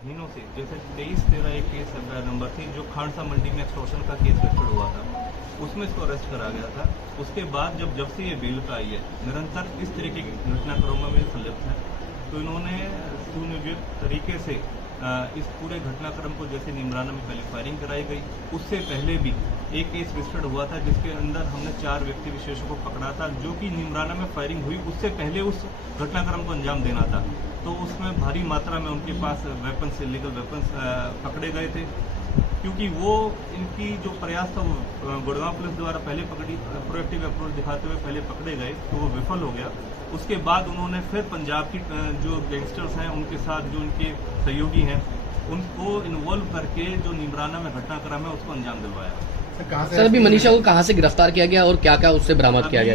महीनों से, जैसे 23-13 एक केस नंबर थी जो खानसा मंडी में एक्सटॉर्शन का केस रजिस्टर्ड हुआ था, उसमें इसको अरेस्ट करा गया था। उसके बाद जब से ये बेल पे आई है, निरंतर इस तरीके की घटनाक्रमों में संलिप्त है। तो इन्होंने सुनियोजित तरीके से इस पूरे घटनाक्रम को, जैसे नीमराना में पहले फायरिंग कराई गई, उससे पहले भी एक केस रजिस्टर्ड हुआ था जिसके अंदर हमने 4 व्यक्ति विशेषों को पकड़ा था, जो कि नीमराना में फायरिंग हुई उससे पहले उस घटनाक्रम को अंजाम देना था। तो उसमें भारी मात्रा में उनके पास वेपन्स, इलीगल वेपन्स पकड़े गए थे, क्योंकि वो इनकी जो प्रयास था वो गुड़गांव पुलिस द्वारा पहले प्रोएक्टिव अप्रोच दिखाते हुए पहले पकड़े गए, तो वो विफल हो गया। उसके बाद उन्होंने फिर पंजाब की जो गैंगस्टर्स हैं उनके साथ, जो उनके सहयोगी हैं, उनको इन्वॉल्व करके जो नीमराना में घटनाक्रम है उसको अंजाम दिलवाया। सर, अभी मनीषा को कहाँ से गिरफ्तार किया गया और क्या क्या उससे बरामद किया गया?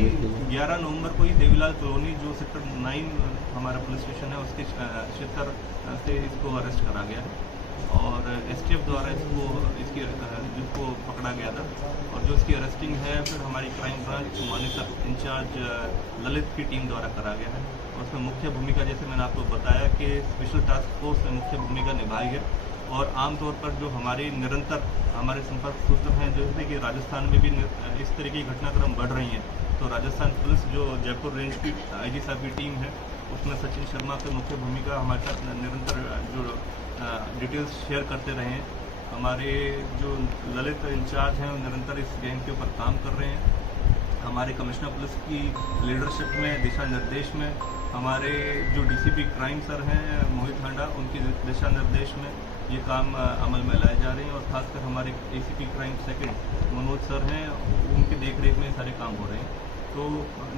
11 नवंबर को ही देवीलाल कॉलोनी, जो सेक्टर 9 हमारा पुलिस स्टेशन है, उसके क्षेत्र से इसको अरेस्ट करा गया है और एसटीएफ द्वारा जिसको पकड़ा गया था, और जो इसकी अरेस्टिंग है फिर हमारी crime branch Manesar incharge Lalit की टीम द्वारा करा गया है। और उसमें मुख्य भूमिका, जैसे मैंने आपको बताया कि स्पेशल टास्क फोर्स ने मुख्य भूमिका निभाई है। और आमतौर पर जो हमारे निरंतर हमारे संपर्क सूत्र हैं, जैसे कि राजस्थान में भी इस तरह की घटनाक्रम बढ़ रही हैं, तो राजस्थान पुलिस जो जयपुर रेंज की आईजी साहब की टीम है, उसमें सचिन शर्मा की मुख्य भूमिका, हमारे साथ निरंतर जो डिटेल्स शेयर करते रहे हैं। हमारे जो ललित इंचार्ज हैं वो निरंतर इस गैंग के ऊपर काम कर रहे हैं। हमारे कमिश्नर पुलिस की लीडरशिप में, दिशा निर्देश में, हमारे जो डीसीपी क्राइम सर हैं मोहित हांडा, उनकी दिशा निर्देश में ये काम अमल में लाए जा रहे हैं। और खासकर हमारे ACP crime second Manoj sir हैं, उनकी देखरेख में सारे काम हो रहे हैं। तो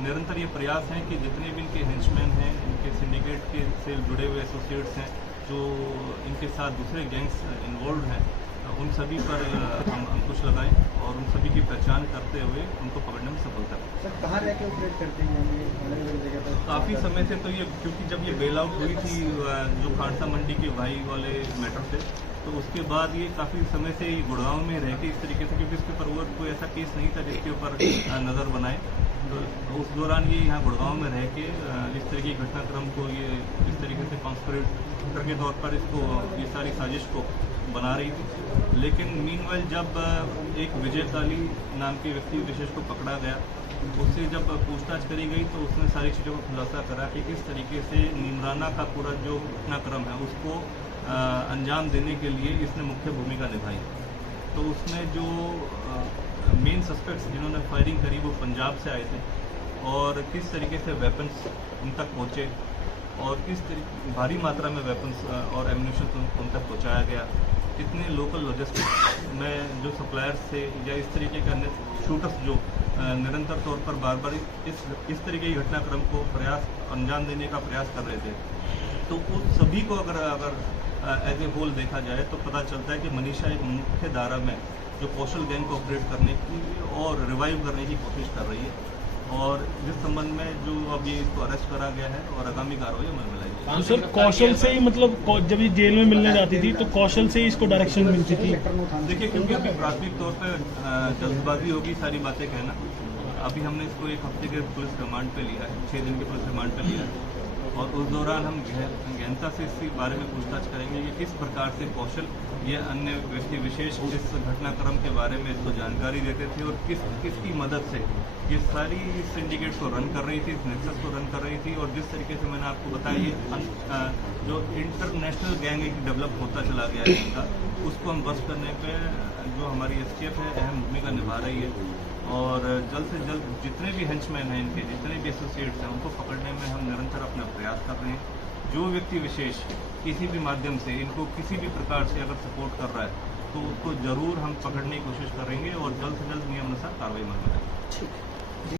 निरंतर ये प्रयास है कि जितने भी इनके हेंचमैन हैं, इनके सिंडिकेट के से जुड़े हुए एसोसिएट्स हैं, जो इनके साथ दूसरे गैंग्स इन्वॉल्व हैं, उन सभी पर हम अंकुश लगाएं और उन सभी की पहचान करते हुए उनको पकड़ने में सफलता पाएं। सर, कहाँ रह के ऑपरेट करते हैं अलग अलग जगह पर? काफ़ी समय से, तो ये क्योंकि जब ये बेल आउट हुई थी जो खानसा मंडी के भाई वाले मैटर से, तो उसके बाद ये काफ़ी समय से गुड़गांव में रह के इस तरीके से, क्योंकि इसके ऊपर वो कोई ऐसा केस नहीं था जिसके ऊपर नज़र बनाए, तो उस दौरान ये यहाँ गुड़गांव में रह के इस तरह की घटनाक्रम को ये इस तरीके से कॉन्स्पिरेटर के तौर पर इसको ये सारी साजिश को बना रही थी। लेकिन मीनवाइल जब एक विजय काली नाम के व्यक्ति विशेष को पकड़ा गया, उससे जब पूछताछ करी गई तो उसने सारी चीज़ों को खुलासा करा कि किस तरीके से नीमराना का पूरा जो घटनाक्रम है उसको अंजाम देने के लिए इसने मुख्य भूमिका निभाई। तो उसमें जो मेन सस्पेक्ट्स जिन्होंने फायरिंग करी वो पंजाब से आए थे, और किस तरीके से वेपन्स उन तक पहुँचे और किस तरीके भारी मात्रा में वेपन्स और एम्यूनिशन उन तक पहुँचाया गया, कितने लोकल लॉजिस्टिक्स में जो सप्लायर्स थे या इस तरीके के अन्य शूटर्स जो निरंतर तौर पर बार बार इस तरीके की घटनाक्रम को अंजाम देने का प्रयास कर रहे थे। तो उन सभी को अगर एज ए होल देखा जाए तो पता चलता है कि मनीषा एक मुख्य धारा में जो कौशल गैंग को ऑपरेट करने की और रिवाइव करने की कोशिश कर रही है, और जिस संबंध में जो अभी इसको अरेस्ट करा गया है और आगामी कार्रवाई अमल में लाई जाएगी। तो सर, कौशल से ही मतलब जब ये जेल में मिलने जाती थी तो कौशल से ही इसको डायरेक्शन मिलती थी? देखिए, क्योंकि अभी प्राथमिक तौर पर जल्दबाजी होगी सारी बातें कहना। अभी हमने इसको 1 हफ्ते के पुलिस रिमांड पे लिया है, 6 दिन के पुलिस रिमांड पे लिया है, और उस दौरान हम गहनता से इस बारे में पूछताछ करेंगे कि किस प्रकार से कौशल ये अन्य व्यक्ति विशेष इस घटनाक्रम के बारे में इसको जानकारी देते थे और किसकी मदद से ये सारी सिंडिकेट को रन कर रही थी, इस नेक्सस को रन कर रही थी। और जिस तरीके से मैंने आपको बताया, ये जो इंटरनेशनल गैंग एक डेवलप होता चला गया है इनका, उसको हम बस्ट करने पे जो हमारी एसटीएफ है अहम भूमिका निभा रही है। और जल्द से जल्द जितने भी हेंचमैन हैं इनके, जितने भी एसोसिएट्स हैं, उनको पकड़ने में हम निरंतर अपना प्रयास कर रहे हैं। जो व्यक्ति विशेष किसी भी माध्यम से इनको किसी भी प्रकार से अगर सपोर्ट कर रहा है तो उसको ज़रूर हम पकड़ने की कोशिश करेंगे और जल्द से जल्द नियमानुसार कार्रवाई में लाएंगे।